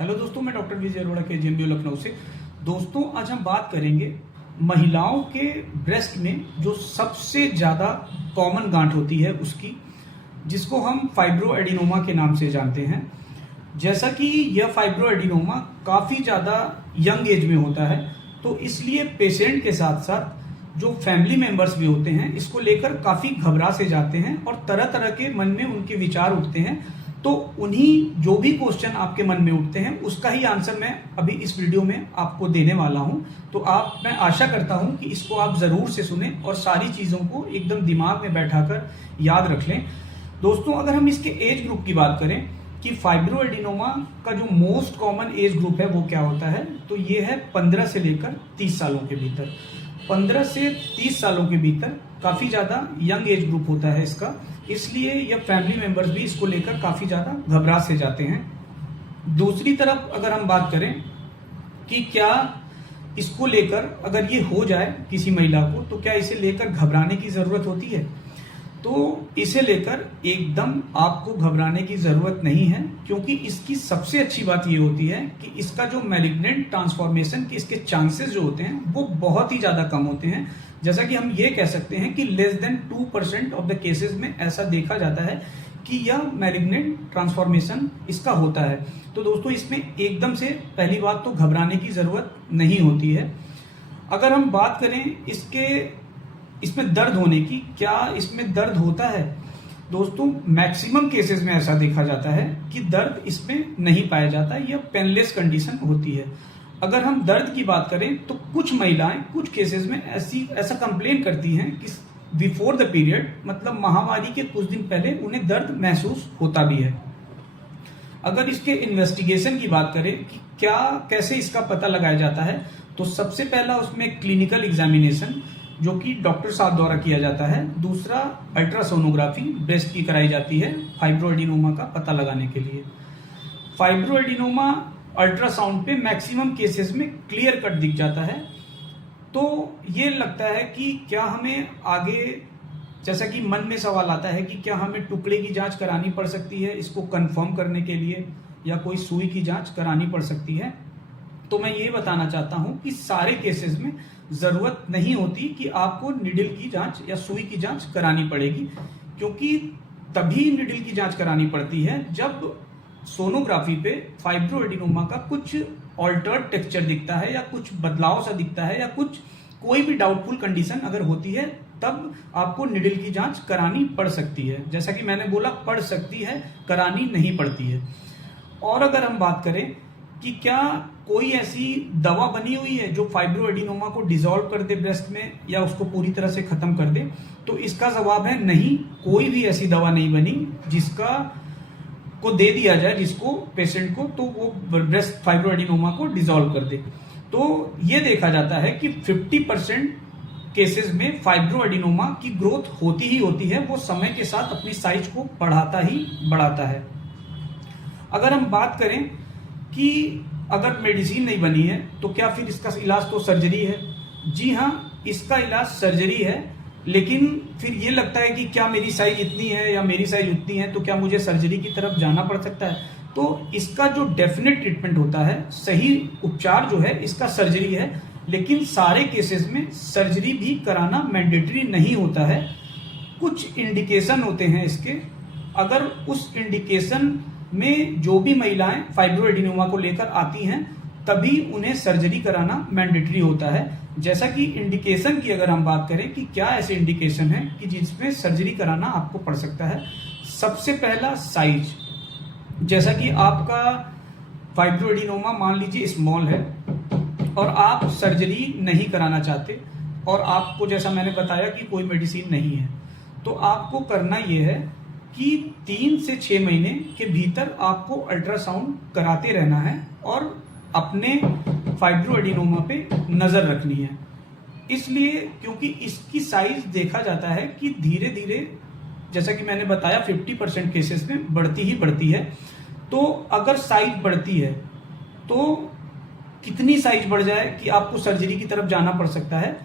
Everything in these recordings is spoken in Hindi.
हेलो दोस्तों, मैं डॉक्टर विजय अरोड़ा के जेएमबी लखनऊ से। दोस्तों, आज हम बात करेंगे महिलाओं के ब्रेस्ट में जो सबसे ज़्यादा कॉमन गांठ होती है उसकी, जिसको हम फाइब्रोएडिनोमा के नाम से जानते हैं। जैसा कि यह फाइब्रोएडिनोमा काफ़ी ज़्यादा यंग एज में होता है, तो इसलिए पेशेंट के साथ साथ जो फैमिली मेंबर्स भी होते हैं इसको लेकर काफ़ी घबरा से जाते हैं और तरह तरह के मन में उनके विचार उठते हैं। तो उन्हीं जो भी क्वेश्चन आपके मन में उठते हैं उसका ही आंसर मैं अभी इस वीडियो में आपको देने वाला हूं। तो मैं आशा करता हूं कि इसको आप ज़रूर से सुने और सारी चीज़ों को एकदम दिमाग में बैठाकर याद रख लें। दोस्तों, अगर हम इसके एज ग्रुप की बात करें कि फाइब्रोएडिनोमा का जो मोस्ट कॉमन एज ग्रुप है वो क्या होता है, तो ये है 15 से लेकर 30 सालों के भीतर। 15 से 30 सालों के भीतर काफ़ी ज़्यादा यंग एज ग्रुप होता है इसका, इसलिए यह फैमिली मेंबर्स भी इसको लेकर काफ़ी ज़्यादा घबरा से जाते हैं। दूसरी तरफ अगर हम बात करें कि क्या इसको लेकर अगर ये हो जाए किसी महिला को, तो क्या इसे लेकर घबराने की ज़रूरत होती है, तो इसे लेकर एकदम आपको घबराने की ज़रूरत नहीं है, क्योंकि इसकी सबसे अच्छी बात ये होती है कि इसका जो मैलिग्नेंट ट्रांसफॉर्मेशन के इसके चांसेस जो होते हैं वो बहुत ही ज़्यादा कम होते हैं। जैसा कि हम ये कह सकते हैं कि less than 2% of the cases में ऐसा देखा जाता है कि यह मैलिग्नेंट ट्रांसफॉर्मेशन इसका होता है। तो दोस्तों, इसमें एकदम से पहली बात तो घबराने की ज़रूरत नहीं होती है। अगर हम बात करें इसमें दर्द होने की, क्या इसमें दर्द होता है? दोस्तों, मैक्सिमम केसेस में ऐसा देखा जाता है कि दर्द इसमें नहीं पाया जाता, यह पेनलेस कंडीशन होती है। अगर हम दर्द की बात करें तो कुछ महिलाएं कुछ केसेस में ऐसा कंप्लेन करती हैं कि बिफोर द पीरियड, मतलब महावारी के कुछ दिन पहले उन्हें दर्द महसूस होता भी है। अगर इसके इन्वेस्टिगेशन की बात करें कि कैसे इसका पता लगाया जाता है, तो सबसे पहला उसमें क्लिनिकल एग्जामिनेशन जो कि डॉक्टर साहब द्वारा किया जाता है। दूसरा, अल्ट्रासोनोग्राफी ब्रेस्ट की कराई जाती है फाइब्रोएडिनोमा का पता लगाने के लिए। फाइब्रोएडिनोमा अल्ट्रासाउंड पे मैक्सिमम केसेस में क्लियर कट दिख जाता है। तो ये लगता है कि क्या हमें आगे, जैसा कि मन में सवाल आता है कि क्या हमें टुकड़े की जांच करानी पड़ सकती है इसको कंफर्म करने के लिए, या कोई सुई की जांच करानी पड़ सकती है। तो मैं ये बताना चाहता हूं कि सारे केसेस में ज़रूरत नहीं होती कि आपको निडल की जांच या सुई की जांच करानी पड़ेगी, क्योंकि तभी निडल की जांच करानी पड़ती है जब सोनोग्राफी पे फाइब्रोएडिनोमा का कुछ ऑल्टर्ड टेक्सचर दिखता है या कुछ बदलाव सा दिखता है या कोई भी डाउटफुल कंडीशन अगर होती है, तब आपको निडल की जांच करानी पड़ सकती है। जैसा कि मैंने बोला, पड़ सकती है, करानी नहीं पड़ती है। और अगर हम बात करें कि क्या कोई ऐसी दवा बनी हुई है जो फाइब्रोएडिनोमा को डिसॉल्व कर दे ब्रेस्ट में या उसको पूरी तरह से खत्म कर दे, तो इसका जवाब है नहीं, कोई भी ऐसी दवा नहीं बनी जिसका को दे दिया जाए जिसको पेशेंट को, तो वो ब्रेस्ट फाइब्रोएडिनोमा को डिसॉल्व कर दे। तो ये देखा जाता है कि 50% केसेस में फाइब्रोएडिनोमा की ग्रोथ होती ही होती है, वो समय के साथ अपनी साइज को बढ़ाता है। अगर हम बात करें कि अगर मेडिसिन नहीं बनी है तो क्या फिर इसका इलाज तो सर्जरी है? जी हाँ, इसका इलाज सर्जरी है, लेकिन फिर ये लगता है कि क्या मेरी साइज इतनी है या मेरी साइज उतनी है, तो क्या मुझे सर्जरी की तरफ जाना पड़ सकता है? तो इसका जो डेफिनेट ट्रीटमेंट होता है, सही उपचार जो है, इसका सर्जरी है। लेकिन सारे केसेस में सर्जरी भी कराना मैंडेटरी नहीं होता है। कुछ इंडिकेशन होते हैं इसके, अगर उस इंडिकेशन में जो भी महिलाएं फाइब्रोएडिनोमा को लेकर आती हैं तभी उन्हें सर्जरी कराना मैंडेटरी होता है। जैसा कि इंडिकेशन की अगर हम बात करें कि क्या ऐसे इंडिकेशन है कि जिसमें सर्जरी कराना आपको पड़ सकता है। सबसे पहला, साइज। जैसा कि आपका फाइब्रोएडिनोमा मान लीजिए स्मॉल है और आप सर्जरी नहीं कराना चाहते, और आपको, जैसा मैंने बताया, कि कोई मेडिसिन नहीं है, तो आपको करना ये है कि 3 से 6 महीने के भीतर आपको अल्ट्रासाउंड कराते रहना है और अपने फाइब्रोएडिनोमा पे नज़र रखनी है। इसलिए क्योंकि इसकी साइज देखा जाता है कि धीरे धीरे, जैसा कि मैंने बताया, 50% केसेस में बढ़ती ही बढ़ती है। तो अगर साइज बढ़ती है तो कितनी साइज बढ़ जाए कि आपको सर्जरी की तरफ जाना पड़ सकता है?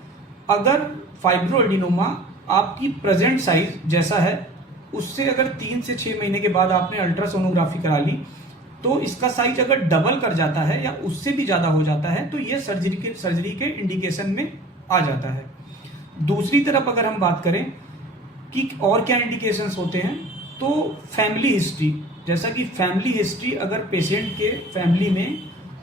अगर फाइब्रोएडिनोमा आपकी प्रेजेंट साइज जैसा है उससे अगर 3 से 6 महीने के बाद आपने अल्ट्रासोनोग्राफी करा ली, तो इसका साइज अगर डबल कर जाता है या उससे भी ज्यादा हो जाता है तो ये सर्जरी के इंडिकेशन में आ जाता है। दूसरी तरफ अगर हम बात करें कि और क्या इंडिकेशंस होते हैं, तो फैमिली हिस्ट्री, जैसा कि फैमिली हिस्ट्री अगर पेशेंट के फैमिली में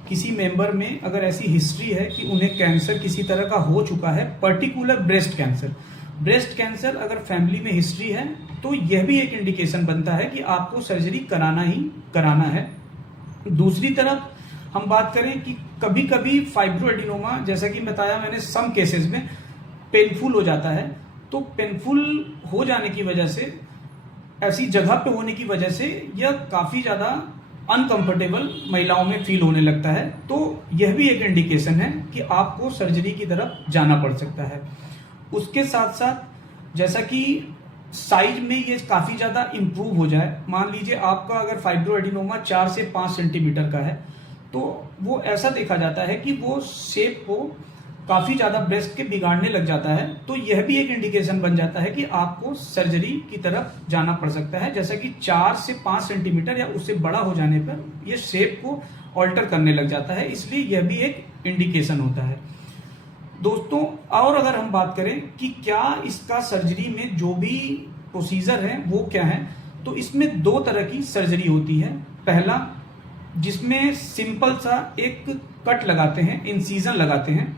किसी मेंबर में अगर ऐसी हिस्ट्री है कि उन्हें कैंसर किसी तरह का हो चुका है, पर्टिकुलर ब्रेस्ट कैंसर अगर फैमिली में हिस्ट्री है तो यह भी एक इंडिकेशन बनता है कि आपको सर्जरी कराना ही कराना है। दूसरी तरफ हम बात करें कि कभी कभी फाइब्रोएडिनोमा, जैसा कि बताया मैंने, सम केसेस में पेनफुल हो जाता है। तो पेनफुल हो जाने की वजह से, ऐसी जगह पे होने की वजह से यह काफी ज्यादा अनकंफर्टेबल महिलाओं में फील होने लगता है। तो यह भी एक इंडिकेशन है कि आपको सर्जरी की तरफ जाना पड़ सकता है। उसके साथ साथ जैसा कि साइज में ये काफी ज्यादा इंप्रूव हो जाए, मान लीजिए आपका अगर फाइब्रोएडिनोमा 4 से 5 सेंटीमीटर का है, तो वो ऐसा देखा जाता है कि वो शेप को काफी ज्यादा ब्रेस्ट के बिगाड़ने लग जाता है। तो यह भी एक इंडिकेशन बन जाता है कि आपको सर्जरी की तरफ जाना पड़ सकता है। जैसा कि 4 से 5 सेंटीमीटर या उससे बड़ा हो जाने पर यह शेप को ऑल्टर करने लग जाता है, इसलिए यह भी एक इंडिकेशन होता है दोस्तों। और अगर हम बात करें कि क्या इसका सर्जरी में जो भी प्रोसीजर है वो क्या है, तो इसमें 2 तरह की सर्जरी होती है। पहला, जिसमें सिंपल सा एक कट लगाते हैं, इंसिजन लगाते हैं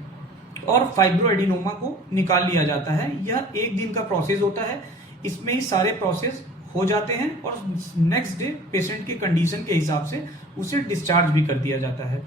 और फाइब्रोएडिनोमा को निकाल लिया जाता है। यह 1 दिन का प्रोसेस होता है, इसमें ही सारे प्रोसेस हो जाते हैं और नेक्स्ट डे पेशेंट के कंडीशन के हिसाब से उसे डिस्चार्ज भी कर दिया जाता है।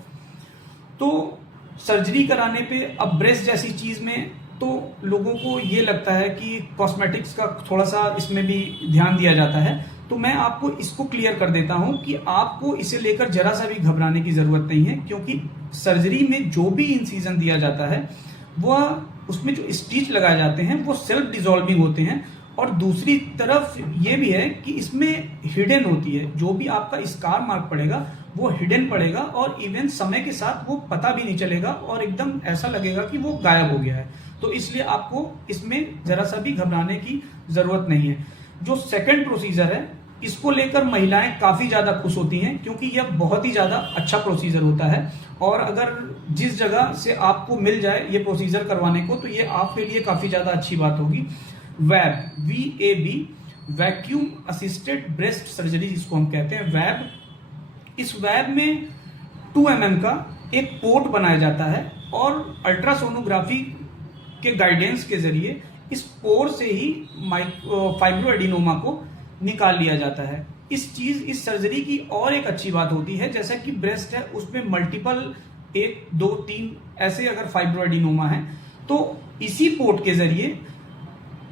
तो सर्जरी कराने पे अब ब्रेस्ट जैसी चीज में तो लोगों को ये लगता है कि कॉस्मेटिक्स का थोड़ा सा इसमें भी ध्यान दिया जाता है। तो मैं आपको इसको क्लियर कर देता हूं कि आपको इसे लेकर जरा सा भी घबराने की जरूरत नहीं है, क्योंकि सर्जरी में जो भी इंसिजन दिया जाता है वह, उसमें जो स्टिच लगाए जाते हैं वो सेल्फ डिसॉल्विंग होते हैं। और दूसरी तरफ ये भी है कि इसमें हिडन होती है, जो भी आपका स्कार मार्क पड़ेगा वो हिडन पड़ेगा और इवन समय के साथ वो पता भी नहीं चलेगा और एकदम ऐसा लगेगा कि वो गायब हो गया है। तो इसलिए आपको इसमें जरा सा भी घबराने की जरूरत नहीं है। जो सेकंड प्रोसीजर है, इसको लेकर महिलाएं काफी ज्यादा खुश होती हैं, क्योंकि यह बहुत ही ज्यादा अच्छा प्रोसीजर होता है। और अगर जिस जगह से आपको मिल जाए ये प्रोसीजर करवाने को, तो ये आपके लिए काफी ज्यादा अच्छी बात होगी। Web, VAB, vacuum assisted breast surgery जिसको हम कहते हैं, वैब। इस वैब में 2 mm का एक पोर्ट बनाया जाता है और अल्ट्रासोनोग्राफी के गाइडेंस के जरिए इस पोर से ही फाइब्रोएडिनोमा को निकाल लिया जाता है। इस सर्जरी की और एक अच्छी बात होती है, जैसा कि ब्रेस्ट है उसमें मल्टीपल 1, 2, 3 ऐसे अगर फाइब्रोएडिनोमा है, तो इसी पोर्ट के जरिए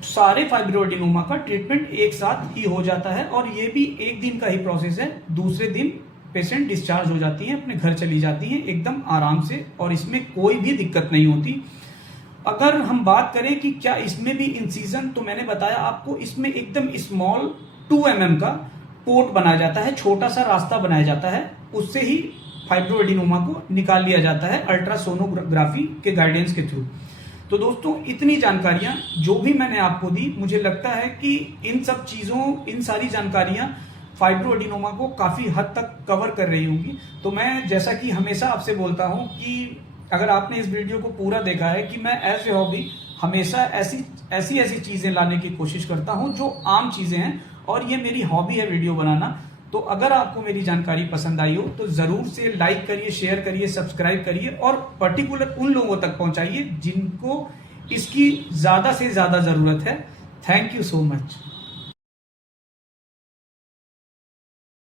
सारे फाइब्रोएडिनोमा का ट्रीटमेंट एक साथ ही हो जाता है। और ये भी 1 दिन का ही प्रोसेस है। दूसरे दिन पेशेंट डिस्चार्ज हो जाती हैं, अपने घर चली जाती हैं एकदम आराम से, और इसमें कोई भी दिक्कत नहीं होती। अगर हम बात करें कि क्या इसमें भी इंसिजन, तो मैंने बताया आपको, इसमें एकदम स्मॉल 2 mm का पोर्ट बनाया जाता है, छोटा सा रास्ता बनाया जाता है, उससे ही फाइब्रोएडिनोमा को निकाल लिया जाता है अल्ट्रासोनोग्राफी के गाइडेंस के थ्रू। तो दोस्तों, इतनी जानकारियां जो भी मैंने आपको दी, मुझे लगता है कि इन सब चीजों, इन सारी जानकारियां फाइब्रोएडिनोमा को काफी हद तक कवर कर रही होंगी। तो मैं, जैसा कि हमेशा आपसे बोलता हूं, कि अगर आपने इस वीडियो को पूरा देखा है, कि मैं एज ए हॉबी हमेशा ऐसी चीजें लाने की कोशिश करता हूं जो आम चीजें हैं, और ये मेरी हॉबी है वीडियो बनाना। तो अगर आपको मेरी जानकारी पसंद आई हो तो जरूर से लाइक करिए, शेयर करिए, सब्सक्राइब करिए और पर्टिकुलर उन लोगों तक पहुंचाइए जिनको इसकी ज्यादा से ज्यादा जरूरत है। Thank you so much.